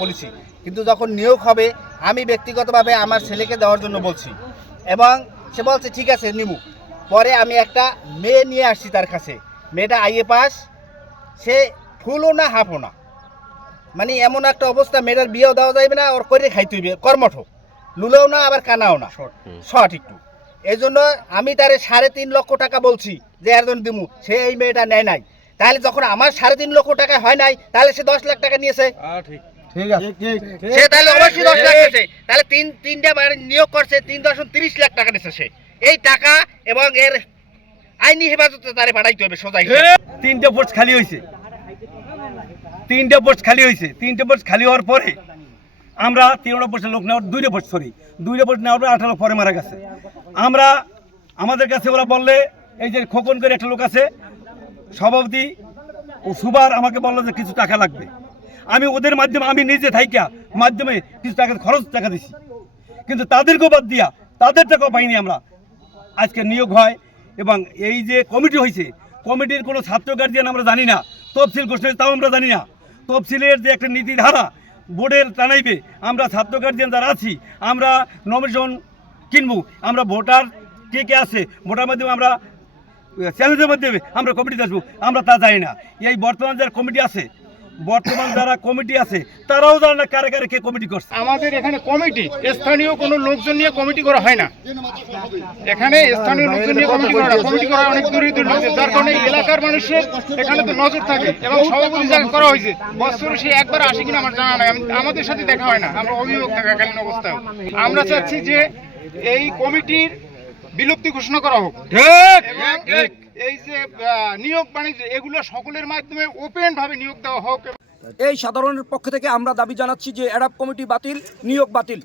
Policy, কিন্তু যখন নিয়োগ হবে আমি ব্যক্তিগতভাবে আমার ছেলেকে দেওয়ার জন্য বলছি এবং সে বলছে ঠিক আছে নিমু। পরে আমি একটা মেয়ে নিয়ে আসছি তার কাছে, মেয়েটা আইএ পাস, সে ফুলও না হাফও না, মানে এমন একটা অবস্থা, মেয়েটার বিয়েও দেওয়া যাবে না, ওর করে খাইতে হইবে, কর্মঠ, লুলেও না আবার কানাও না, শর্ট একটু। এই জন্য আমি তারে 3.5 লক্ষ টাকা বলছি যে এর জন্য দিমু, সে এই মেয়েটা নেয় নাই। তাহলে যখন আমার 3.5 লক্ষ টাকা হয় নাই, তাহলে সে 10 লাখ টাকা নিয়েছে। সে তাহলে অবশ্যই 10 লাখ নিয়েছে, তাহলে তিনটা বাড়ি নিয়োগ করছে, 3.30 লাখ টাকা নিয়েছে সে। এই টাকা এবং এর আইনি হেফাজতে তারে পাঠাইতে হবে সোজাই। 3টে পোস্ট খালি হয়েছে, 3টে পোস্ট খালি হয়েছে। 3টে পোস্ট খালি হওয়ার পরে আমরা 3টা পোস্টের লোক নেওয়ার 2টা পোস্ট নেওয়ার পর 18 লাখ পরে মারা গেছে। আমরা আমাদের কাছে ওরা বললে, এই যে খোকন করে একটা লোক আছে সভাপতি, ও সুবার আমাকে বললো যে কিছু টাকা লাগবে। আমি ওদের মাধ্যমে, আমি নিজে থাইকা মাধ্যমে কিছু টাকা খরচ টাকা দিছি, কিন্তু তাদেরকেও বাদ দিয়া তাদের টাকাও পাইনি আমরা। আজকে নিয়োগ হয় এবং এই যে কমিটি হয়েছে, কমিটির কোনো ছাত্র গার্জিয়ান আমরা জানি না, তফসিল ঘোষণা তাও আমরা জানি না। তফসিলের যে একটা নীতিধারা বোর্ডের টানাইবে, আমরা ছাত্র গার্জিয়ান যারা আছি আমরা নমিনেশন কিনবো, আমরা ভোটার কে কে আছে ভোটার মাধ্যমে আমরা চ্যালেঞ্জের মাধ্যমে আমরা কমিটিতে আসবো, আমরা তা জানি না। এই বর্তমান যারা কমিটি আছে তারাও জানে না কারে কারে কে কমিটি করছে। আমাদের এখানে কমিটি স্থানীয় কোনো লোকজন নিয়ে কমিটি করা হয় না, এখানে স্থানীয় লোকজন নিয়ে কমিটি করা অনেক দূরে দূরে লোক, যার কারণে এলাকার মানুষের এখানে তো নজর থাকে। এবং সভাপতি যা করা হয়েছে বছরে সে একবার আসে কিনা আমার জানা নাই, আমাদের সাথে দেখা হয় না, আমরা অভিভাবক থাকাকালীন অবস্থায়। আমরা চাচ্ছি যে এই কমিটির বিলুপ্তি ঘোষণা করা হোক, এবং এই যে নিয়োগ বাণিজ্য এগুলো সকলের মাধ্যমে ওপেন ভাবে নিয়োগ দেওয়া হোক। এই সাধারণের পক্ষ থেকে আমরা দাবি জানাচ্ছি যে অ্যাডাপ কমিটি বাতিল, নিয়োগ বাতিল।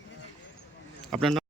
আপনার